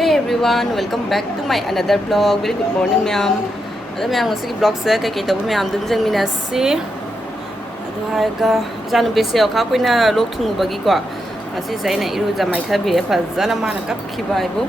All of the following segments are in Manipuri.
Hey everyone, welcome back to my another vlog. Very good morning, ma'am. Ada ma'am ngasi vlog sa kay kita ba ma'am dum jang minasi. Adu hai ga janu bese ka ko na lok thungu bagi ko. Ngasi sai na iru ja mai thabi e pha jana ma na kap khi bai bu.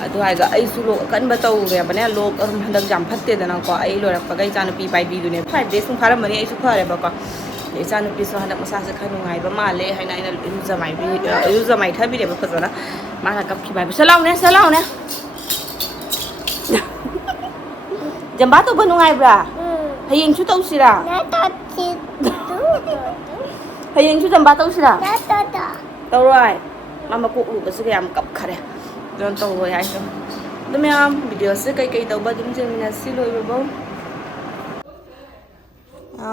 Adu hai ga ai su lok kan ba tau re ba ne lok handak jam phatte da na ko ai lo rak pa gai janu pi bai bi du ne 5 days sung phara mani ai su phare ba ko. Để cho nó biết số handak masa se khanu ngai ba ma le hai na ina iru za mai thabi le ba pha jana. Mà là cặp khi bài sao lâu nè jam ba to banu ngai bra hayeng chu tau sira hayeng chu jam ba tau sira tau rồi mama ku lu ka se yam kap khare don tau rồi ai không dum yam video se kai tau ba dum je mina si loi ba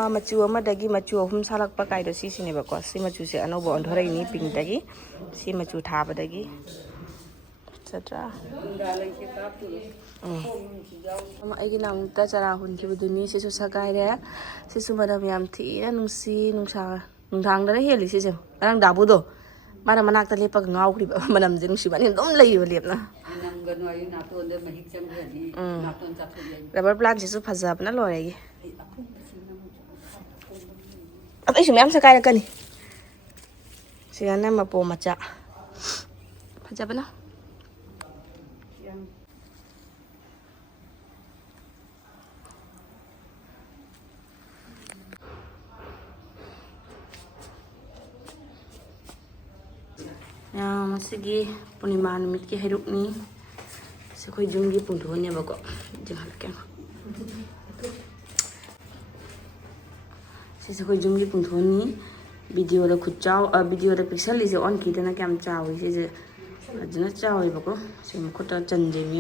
machu ama dagi machu hum salak pa kai do si sine ba ko si machu se ano bo andhore ni ping dagi si machu tha ba dagi etc ai gi nang ta chara hun ki buduni se su sagai re se su madam yam thi na nung si nung sa nung thang da heli se je nang da bu do mana manak ta lepa ngau ri manam je nung si ban dom lei ba lep na rubber plant se su phajab na lore gi ai su mem sakai ra kani siana ma po macha phajab na masigi punima numit ki heruk ni se khoi jum gi pungtho ne ba ko jang hal kem se khoi jum gi pungtho ni video da khu chao video da pixel li se on ki na kam chao se je ajna chao ba ko se mo ko ta chan je mi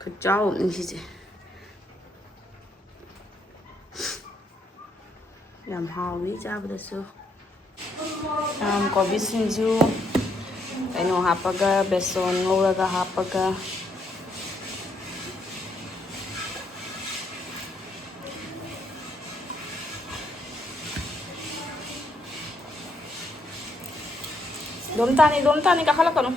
khu chao ni se yam hawi cha ba da so kobi sinju kaino hapaga beson nguraga hapaga dom tani ka khala kanu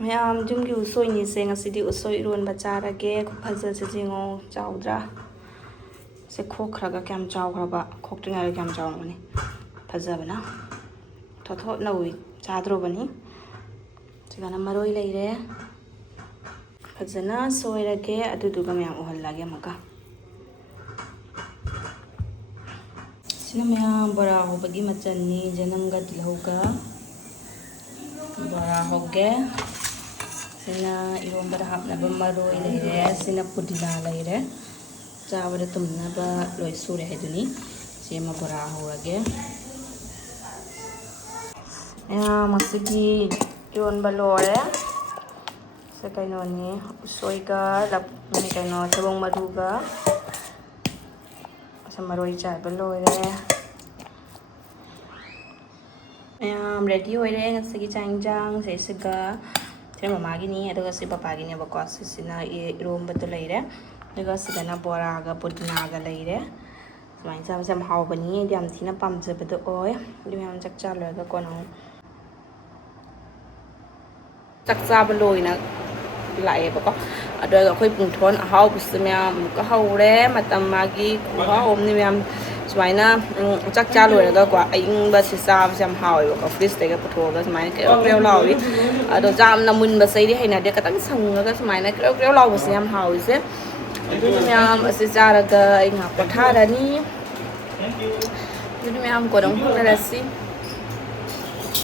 mayam jumgi usoi ni se ngasidi usoi ron bachara ge khuphaja se jingo chawdra se khok khraga kyam chaw khraba khok tinga re kyam chaw mani phajabana thotho nawi chadro bani sigana maroi leire phajana soirage aduduga myam uhal lage maka sina myam bora hobagi machanni janam ga dilhoga bora hoge sina iromba hapna ba maroi leire sina pudina leire चावल तुमना बा लोई सूरे है दुनी सेमा बरा हो रगे मसगी योन बलोरे से कइनो नि सोइगा लब नि कइनो सबंग मधुगा समरोई चाय Bolero ready होइरे ngasi changjang se siga se mama gi ni aduga se papa gi ne ba ko sina iromba to leire Nega sigana bora ga pudina ga leire mai sam hau bani diam thina pam je bedo oi dim ham chak cha le ga ko no chak cha ba loi na lai ba ko adoi ga khoi pung thon hau bismya ko hau re matam magi ko om ni yam swaina chak cha loi ga ko aing ba si sa sam hau ko freeze te ga putho ga mai ke reu lau ri ado jam na mun ba sai di haina de ka tang sang ga mai na reu lau ba sam hau se Dulu miyam secara ke ingat kothara ni. Dulu miyam kodong pun ada si.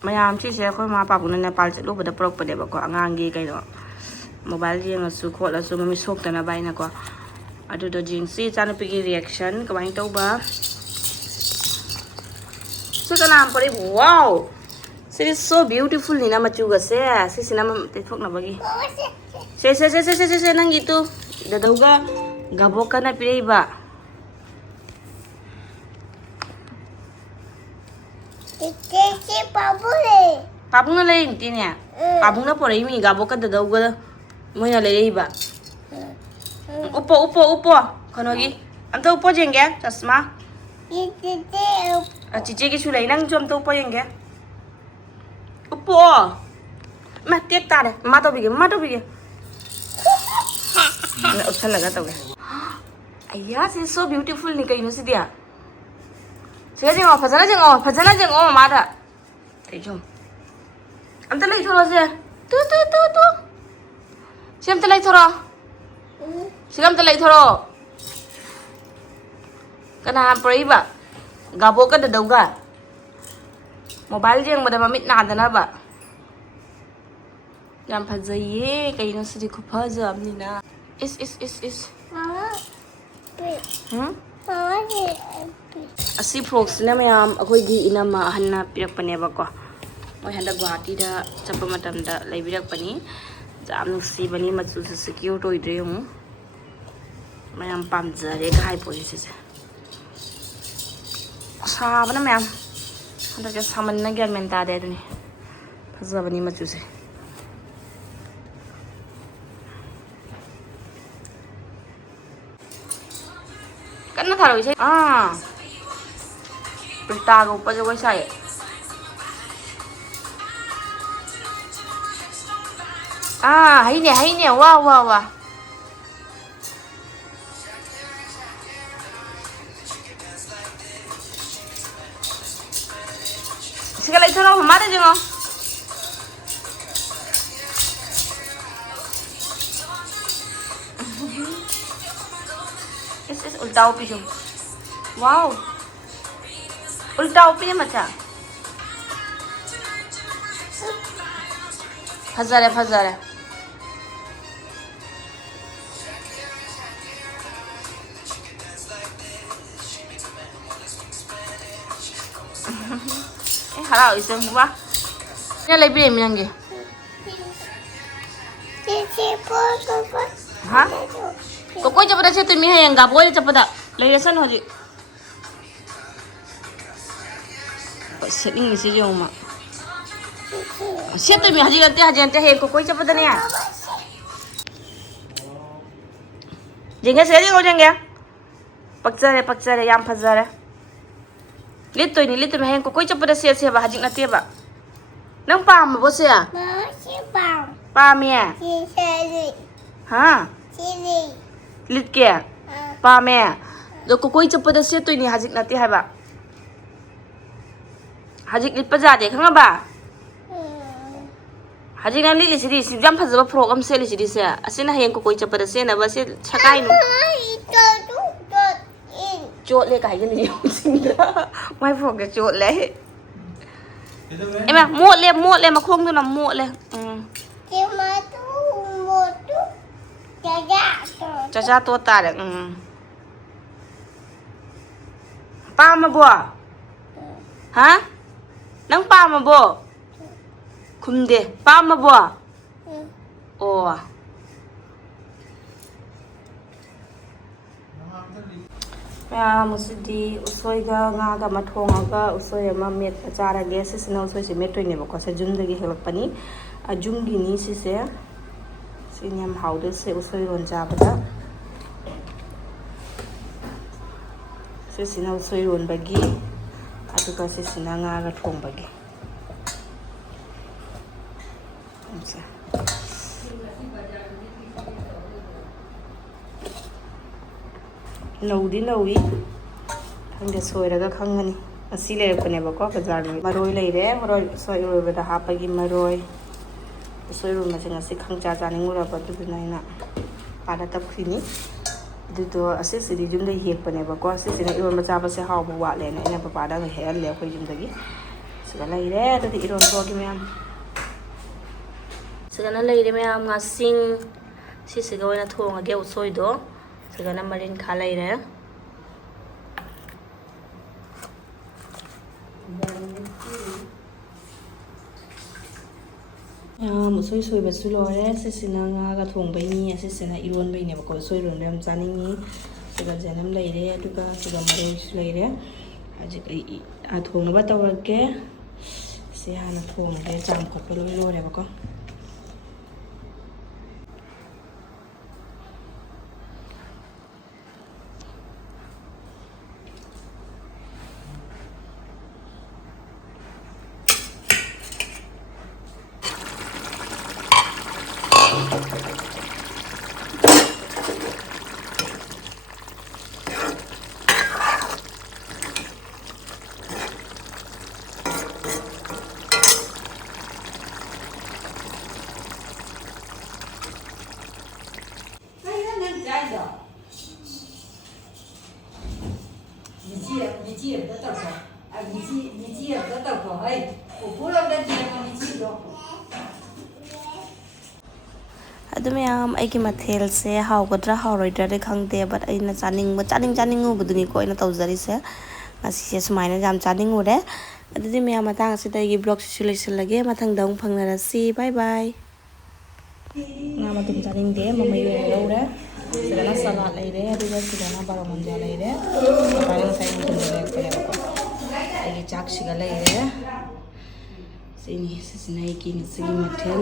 Miyam sih saya kau mapa pun Nepal celu pada prok pada bako angangi kayak tu. Mobile je ngasu kau langsung mami sok tanah bayi nak ko. Aduh do jinsi jangan pergi reaction kau bayi tahu ba. So tanah ampari wow. This is so beautiful ni nama juga saya. Sisi nama tetok nak bagi. Saya nang gitu. Dadauga khabok na pirei ba pabung na lai tinya pabung na porei mi khabok dadauga moi na lai ba upo kono gi amta upo jenge chasma Cici ki sulai nang jom tu po yang ke? 뽀뽀. 마 떼따래. 마도 비게. 나 옷살라가 떠게. 아야, she's so beautiful 니 kay Ngasidi à. Sige jeng phajana jeng mada. Thấy không? Em ta lấy thôi rồi. Tu. Xem ta lấy thôi. Xem ta lấy thôi. Cái nào bơi ba? Khabok cái đầu ga. Mobile jeng mada mamit na ada na ba? Yang phajai kay Ngasidi ko phajam ni na. Is. Asi frogs na mayam akoigi inama hanna pirakpaneba ko. Moi handa Guwahati da chapa matamda laibirakpani. Jam nuksibani machu se secure toidre mu. Mayam pamjare ka hai police se. Sabana mayam. Handa ja saman na gyan menta de ni. Phajabani machu se. Kan tharo isai purkpa ko pa jagoi sai hay nè wow sige lại thôi đâu mà đấy chứ không is ulta upi jom. Wow. Ulta upi ni macam. Fazare. Harau iseng ba? Ni lagi beri minang ke? Ha? Koko cepat aja tuh Miha yang Khabok aja cepat dah. Layasan aja. Setting mesti jauh mak. Siapa tuh Miha haji yang koko cepat dah ni ya. Jengga saya kau jengga. Pakcare yang phajare. Lihat tuh Miha yang koko cepat dah siapa haji nanti apa? Nang pam bos ya? Pam ya? Ha? Lit kya? Pa me. Do koi chappa da se to ni hajik nati hai ba. Hajik lit pa ja de khanga ba. Hajik na lit li sidi jam phaja ba frog am se li sidi se. Asina hayeng koi chappa da se na ba se chakai no. Chot le kai ni sinda. Mai frog ke chot le. Em mot le ma khong tu na mot le. Caca tua tarik. Pam bo? Hah? Nang pam bo? Kumde. Pam bo? Oh. Ya Ngasidi usoi ga nga ga mathong ga usoi ma met achara ge se sina usoi se met ne bako se jum dagi helak pani ajum gi ni se Sinyam haude se usoi ron jabada. Se sina usoi ron bagi. Atuka se sina nga ga thong bagi. Naudi. Hangga soiraga khangani. Asi lerakpane bako bazar ni. Maroi leire, maroi soi roibada hapagi maroi. Usoi ron macam asi khangcha janingura ba du naina. Pada tapkhini. Du asi sidi jumda hekpane bako asi sina iron macha ba se haw ba wa le na ina ba da hel le khoi jumdagi. Sigala leire du iron to gi mem. Sigana leire mem ngasing si siga wana thong age usoi do. Sigana marin kha leire. Musoi basu lore se sina nga ga thong bai ni se sina iron bai ne ba ko soi ron ram chani ni se ga janam leire aduga se ga maroi leire aji a thong ba tawrake se hana thong le jam khot pa lore ba ko ꯑꯗꯨ ꯃꯌꯥꯝ ꯑꯩꯒꯤ ꯃꯊꯦꯜꯁꯦ ꯍꯥꯎꯒꯗ꯭ꯔꯥ ꯍꯥꯎꯔꯣꯏꯗ꯭ꯔꯥꯗꯤ ꯈꯪꯗꯦ ꯕꯠ ꯑꯩꯅ ꯆꯥꯅꯤꯡꯉꯨꯕꯗꯨꯅꯤꯀꯣ ꯑꯩꯅ ꯇꯧꯖꯔꯤꯁꯦ ꯉꯁꯤꯁꯦ ꯁꯨꯃꯥꯏꯅ ꯌꯥꯝ ꯆꯥꯅꯤꯡꯉꯨꯔꯦ ꯑꯗꯨꯗꯤ ꯃꯌꯥꯝ ꯃꯇꯥꯡ ꯑꯁꯤꯗ ꯑꯩꯒꯤ ꯕ꯭ꯂꯣꯒꯁꯤꯁꯨ ꯂꯣꯏꯁꯤꯜꯂꯒꯦ ꯃꯊꯪꯗ ꯑꯃꯨꯛ ꯐꯪꯅꯔꯁꯤ ꯕꯥꯏ ꯕꯥꯏ ꯉꯥ ꯃꯇꯨꯝ ꯆꯥꯅꯤꯡꯗꯦ ꯃꯃꯩ ꯑꯣꯏꯅ ꯂꯧꯔꯦ ꯁꯤꯗꯅ ꯁꯂꯥꯠ ꯂꯩꯔꯦ ꯑꯗꯨꯒ ꯁꯤꯗꯅ ꯕꯥꯔꯣꯃꯟꯖꯥ ꯂꯩꯔꯦ ꯃꯄꯥꯅ ꯉꯁꯥꯏ ꯅꯨꯡꯊꯤꯜꯗ ꯂꯩꯔꯛꯄꯅꯦꯕꯀꯣ ꯑꯩꯒꯤ ꯆꯥꯛꯁꯤꯒ ꯂꯩꯔꯦ ꯁꯤꯅꯤ ꯁꯤꯁꯤꯅ ꯑꯩꯒꯤ ꯉꯁꯤꯒꯤ ꯃꯊꯦꯜ